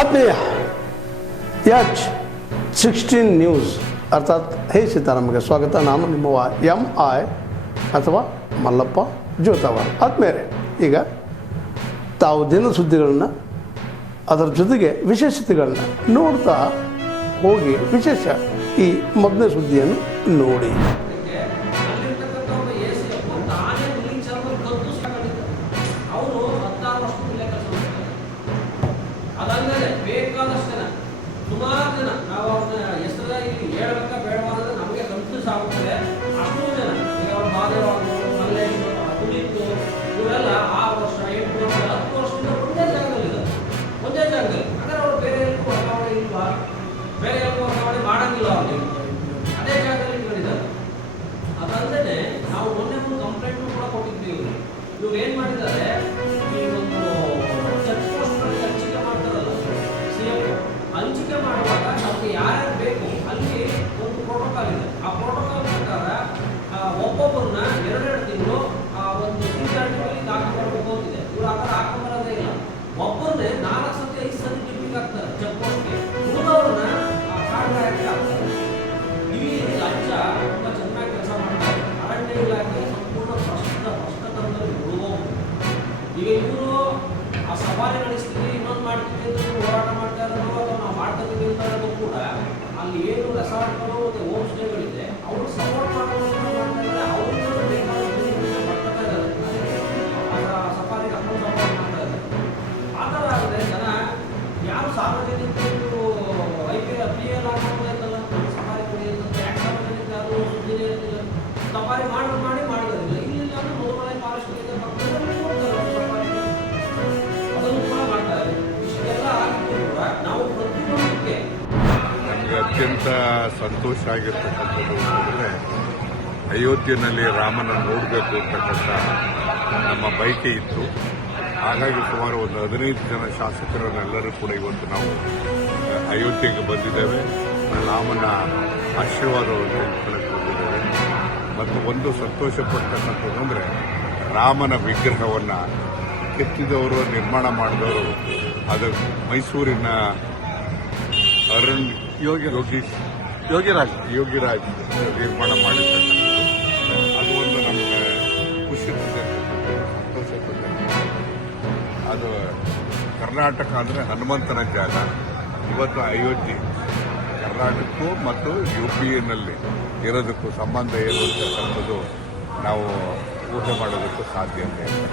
ಆತ್ಮೀಯ H16 news ಅರ್ಥಾತ್ ಹೇ ಸೀತಾರಾಮಗೆ ಸ್ವಾಗತ. ನಾನು ನಿಮ್ಮವ MI ಅಥವಾ ಮಲ್ಲಪ್ಪ ಜೋತಾವಾರ್. ಆದ್ಮೇಲೆ ಈಗ ತಾವು ದಿನ ಸುದ್ದಿಗಳನ್ನ ಅದರ ಜೊತೆಗೆ ವಿಶೇಷತೆಗಳನ್ನ ನೋಡ್ತಾ ಹೋಗಿ ವಿಶೇಷ ಈ ಮೊದಲನೇ ಸುದ್ದಿಯನ್ನು ನೋಡಿ. ಸುಮಾರು ಜನ ನಾವು ಅವ್ರನ್ನ ಹೆಸರ ಇಲ್ಲಿ ಹೇಳ್ಬೇಕಾ ಬೇಡವಾ ಅಂದರೆ ನಮಗೆ ಕನ್ಫ್ಯೂಸ್ ಆಗುತ್ತದೆ. ಅಷ್ಟು ಜನ ಈಗ ಅವ್ರ ಮಾದೇವರು ಮಲ್ಲೇಶ್ವರ ಪುನೀತ್ ಇವರೆಲ್ಲ 6 ವರ್ಷ 8 ವರ್ಷ 10 ವರ್ಷದಿಂದ ಒಂದೇ ಜಾಗದಲ್ಲಿದ್ದಾರೆ. ಒಂದೇ ಜಾಗದಲ್ಲಿ ಅಂದರೆ ಅವರು ಬೇರೆ ಎಲ್ಲೂ ವರ್ಗಾವಣೆ ಇಲ್ವಾ, ಬೇರೆ ಎಲ್ಲೂ ವರ್ಗಾವಣೆ ಮಾಡೋಂಗಿಲ್ಲ ಅವ್ರಿಗೆ, ಅದೇ ಜಾಗದಲ್ಲಿ ಇಟ್ಕೊಂಡಿದ್ದಾರೆ. ಅದಲ್ಲದೆ ನಾವು ಮೊನ್ನೆ ಒಂದು ಕಂಪ್ಲೇಂಟು ಕೂಡ ಕೊಟ್ಟಿದ್ದೀವಿ. ಇವ್ರು ಏನು ಮಾಡಿದ್ದಾರೆ, ಈ ಒಂದು ಚೆಕ್ ಪೋಸ್ಟ್ಗಳಿಗೆ ಹಂಚಿಕೆ ಮಾಡ್ತಾರಲ್ಲ CM, ಹಂಚಿಕೆ ಮಾಡುವಾಗ ನಮಗೆ ಯಾರ್ಯಾರು ಬೇಕು ಅಲ್ಲಿ ಒಂದು ಪ್ರೋಟೋಕಾಲ್ ಇದೆ. ಆ ಪ್ರೋಟೋಕಾಲ್ ಪ್ರಕಾರ ಒಬ್ಬೊಬ್ಬರನ್ನ 2 ತಿಂಗಳು ಒಂದು ಸೀನಿಯಾರಿಟಿಯಲ್ಲಿ ಹಾಕೊಂಡ್ಬರ್ಬೇಕು ಅಂತಿದೆ. ಇವ್ರು ಆ ಥರ ಹಾಕೊಂಡ್ಬರೋದೇ ಇಲ್ಲ. ಒಬ್ಬರನ್ನೇ 4 ಸತಿ 5 ಸತಿ ಡಿಪ್ಟಿಗೆ ಹಾಕ್ತಾರೆ ಚೆಕ್ ಪೋಸ್ಟ್ಗೆ, ಉಳಿದವ್ರನ್ನ ಕಾಂಟ್ರಾಕ್ಟ್ಗೆ ಹಾಕ್ತಾರೆ. ಈ ಲಂಚ ತುಂಬ ಚೆನ್ನಾಗಿ ಕೆಲಸ ಮಾಡ್ತಾರೆ. ಅರಣ್ಯ ಇಲಾಖೆ ಸಂಪೂರ್ಣ ಭ್ರಷ್ಟತನದಲ್ಲಿ ಮುಳುಗೋಗ್ತದೆ. ಈಗ ಇವರು ಆ ಸವಾರಿ ನಡೆಸ್ತೀವಿ, ಇನ್ನೊಂದು ಮಾಡ್ತೀವಿ ಅಂತ ಹೋರಾಟ ಮಾಡ್ತಾ ಇರೋದು ಅಥವಾ ನಾವು ಮಾಡ್ತಾ ಇದ್ದೀವಿ ಅಂತ ಇರೋದು ಕೂಡ ಅಲ್ಲಿ ಏನು ರೆಸಾರ್ಟ್ಗಳು ಮತ್ತು ಹೋಮ್ ಸ್ಟೇಗಳಿದೆ ಅವರು ಸಪೋರ್ಟ್ ಮಾಡೋದನ್ನ ಮಾಡ್ತಾ ಇದ್ದಾರೆ. ಅವ್ರಿಗೆ ಬೇಕಾದ ಬರ್ತಾ ಇದ್ದಾರೆ, ಸಫಾರಿಗೆ ಅಕೌಂಟ್ ಸಪೋರ್ಟ್ ಮಾಡ್ತಾ ಇದ್ದಾರೆ. ಆ ಥರ ಆದರೆ ಜನ ಯಾರು ಸಾರ್ವಜನಿಕರು PL ಹಾಕೋಬೋದಾಯ್ತಲ್ಲ, ಸಫಾರಿ ಕೊಡಿ ಅಂತ ಯಾಕೆ ಸಾರ್ವಜನಿಕ ಯಾರು ಸುದ್ದಿನೇ ಇರ್ತಿಲ್ಲ. ಸಫಾರಿ ಮಾಡಿರೋದಿಲ್ಲ. ಇಲ್ಲಿಲ್ಲ ಅಂದ್ರೆ ಮೊದಲನೇ ಫಾರೆಸ್ಟ್ ಇದೆ ಪಕ್ಕದಲ್ಲಿ ನೋಡ್ತಾರೆ ಸಫಾರಿ, ಅದನ್ನು ಕೂಡ ಮಾಡ್ತಾರೆ. ಇಷ್ಟೆಲ್ಲ ಆಗಿದ್ದು ಕೂಡ ನಾವು ಪ್ರತಿಯೊಂದಕ್ಕೆ ನಮಗೆ ಅತ್ಯಂತ ಸಂತೋಷ ಆಗಿರ್ತಕ್ಕಂಥದ್ದು ಅಂದರೆ ಅಯೋಧ್ಯೆಯಲ್ಲಿ ರಾಮನ ನೋಡಬೇಕು ಅಂತಕ್ಕಂಥ ನಮ್ಮ ಬಯಕೆ ಇತ್ತು. ಹಾಗಾಗಿ ಸುಮಾರು ಒಂದು 15 ಜನ ಶಾಸಕರನ್ನೆಲ್ಲರೂ ಕೂಡ ಇವತ್ತು ನಾವು ಅಯೋಧ್ಯೆಗೆ ಬಂದಿದ್ದೇವೆ. ರಾಮನ ಆಶೀರ್ವಾದವನ್ನು ತೆಗೆದುಕೊಳ್ಳಕ್ಕೆ ಬಂದಿದ್ದೇವೆ. ಮತ್ತು ಒಂದು ಸಂತೋಷ ಪಡ್ತಕ್ಕಂಥದ್ದು ಅಂದರೆ ರಾಮನ ವಿಗ್ರಹವನ್ನು ಕೆತ್ತಿದವರು, ನಿರ್ಮಾಣ ಮಾಡಿದವರು ಅದು ಮೈಸೂರಿನ ಯೋಗಿರಾಜ್ ನಿರ್ಮಾಣ ಮಾಡಿರ್ತಕ್ಕಂಥದ್ದು. ಅದು ಒಂದು ನಮಗೆ ಖುಷಿ ಸಂತೋಷ ತಂದಿದೆ. ಅದು ಕರ್ನಾಟಕ ಅಂದರೆ ಹನುಮಂತನ ಜಾಗ. ಇವತ್ತು ಅಯೋಧ್ಯೆ ಕರ್ನಾಟಕಕ್ಕೂ ಮತ್ತು UPನಲ್ಲಿ ಇರೋದಕ್ಕೂ ಸಂಬಂಧ ಏನು ಅಂತಕ್ಕಂಥದ್ದು ನಾವು ಊಹೆ ಮಾಡೋದಕ್ಕೂ ಸಾಧ್ಯತೆ ಇಲ್ಲ.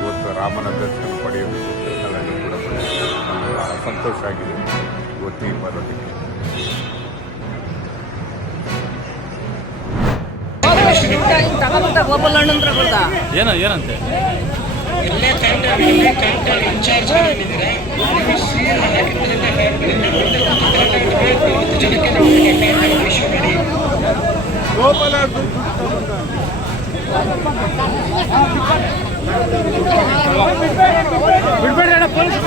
ಇವತ್ತು ರಾಮನ ದರ್ಶನ ಪಡೆಯೋದಕ್ಕೂ ಎಲ್ಲರೂ ಕೂಡ ಬಹಳ ಸಂತೋಷ ಆಗಿದೆ ಇವತ್ತಿಗೆ ಬರೋದಕ್ಕೆ. ಏನಂತೆ ಬಿಡ್ಬೇಡ್ರಿ ಪೊಲೀಸ್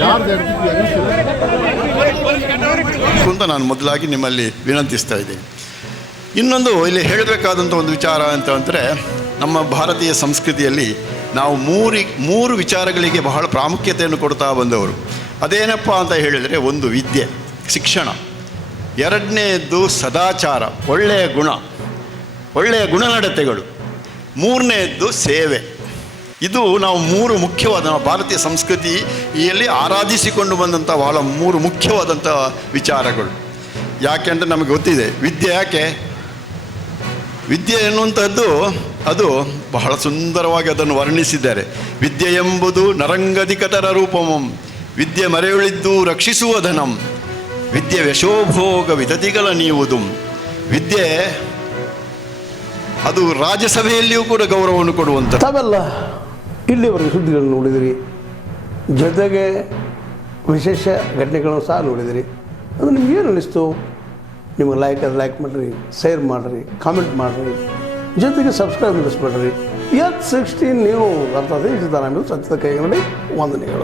ಯಾರು ಅಂತ ನಾನು ಮೊದಲಾಗಿ ನಿಮ್ಮಲ್ಲಿ ವಿನಂತಿಸ್ತಾ ಇದ್ದೀನಿ. ಇನ್ನೊಂದು ಇಲ್ಲಿ ಹೇಳಬೇಕಾದಂಥ ಒಂದು ವಿಚಾರ ಅಂತಂದರೆ, ನಮ್ಮ ಭಾರತೀಯ ಸಂಸ್ಕೃತಿಯಲ್ಲಿ ನಾವು ಮೂರು ವಿಚಾರಗಳಿಗೆ ಬಹಳ ಪ್ರಾಮುಖ್ಯತೆಯನ್ನು ಕೊಡ್ತಾ ಬಂದವರು. ಅದೇನಪ್ಪ ಅಂತ ಹೇಳಿದರೆ, ಒಂದು ವಿದ್ಯೆ, ಶಿಕ್ಷಣ, ಎರಡನೇದ್ದು ಸದಾಚಾರ, ಒಳ್ಳೆಯ ಗುಣನಡತೆಗಳು, ಮೂರನೇದ್ದು ಸೇವೆ. ಇದು ನಾವು ಮೂರು ಮುಖ್ಯವಾದ ನಮ್ಮ ಭಾರತೀಯ ಸಂಸ್ಕೃತಿಯಲ್ಲಿ ಆರಾಧಿಸಿಕೊಂಡು ಬಂದಂಥ ಬಹಳ ಮೂರು ಮುಖ್ಯವಾದಂಥ ವಿಚಾರಗಳು. ಯಾಕೆಂದರೆ ನಮಗೆ ಗೊತ್ತಿದೆ ವಿದ್ಯೆ ಯಾಕೆ. ವಿದ್ಯೆ ಎನ್ನುವಂಥದ್ದು ಅದು ಬಹಳ ಸುಂದರವಾಗಿ ಅದನ್ನು ವರ್ಣಿಸಿದ್ದಾರೆ. ವಿದ್ಯೆ ಎಂಬುದು ನರಂಗಧಿಕತರ ರೂಪಮಂ, ವಿದ್ಯೆ ಮರೆಯುಳಿದ್ದು ರಕ್ಷಿಸುವಧನಂ, ವಿದ್ಯೆ ವ್ಯಶೋಭೋಗ ವಿಧತಿಗಳ ನೀವುದು. ವಿದ್ಯೆ ಅದು ರಾಜ್ಯಸಭೆಯಲ್ಲಿಯೂ ಕೂಡ ಗೌರವವನ್ನು ಕೊಡುವಂಥ. ತಾವೆಲ್ಲ ಇಲ್ಲಿವರೆಗೆ ಸುದ್ದಿಗಳನ್ನು ನೋಡಿದಿರಿ, ಜೊತೆಗೆ ವಿಶೇಷ ಘಟನೆಗಳನ್ನು ಸಹ ನೋಡಿದಿರಿ. ಅದು ನಿಮ್ಗೇನು ಅನ್ನಿಸ್ತು? ನಿಮಗೆ ಲೈಕ್ ಮಾಡಿರಿ, ಶೇರ್ ಮಾಡಿರಿ, ಕಾಮೆಂಟ್ ಮಾಡಿರಿ. ಜೊತೆಗೆ ಸಬ್ಸ್ಕ್ರೈಬ್ ಮಾಡಿಸ್ಬೇಡ್ರಿ. H16 ನ್ಯೂಸ್ ಅರ್ಥಾತ್ ಈ ಸಿದ್ದರಾಮಯ್ಯ ಸತ್ಯದ ಕೈಗನ್ನಡಿ ವಂದನೆಗಳು.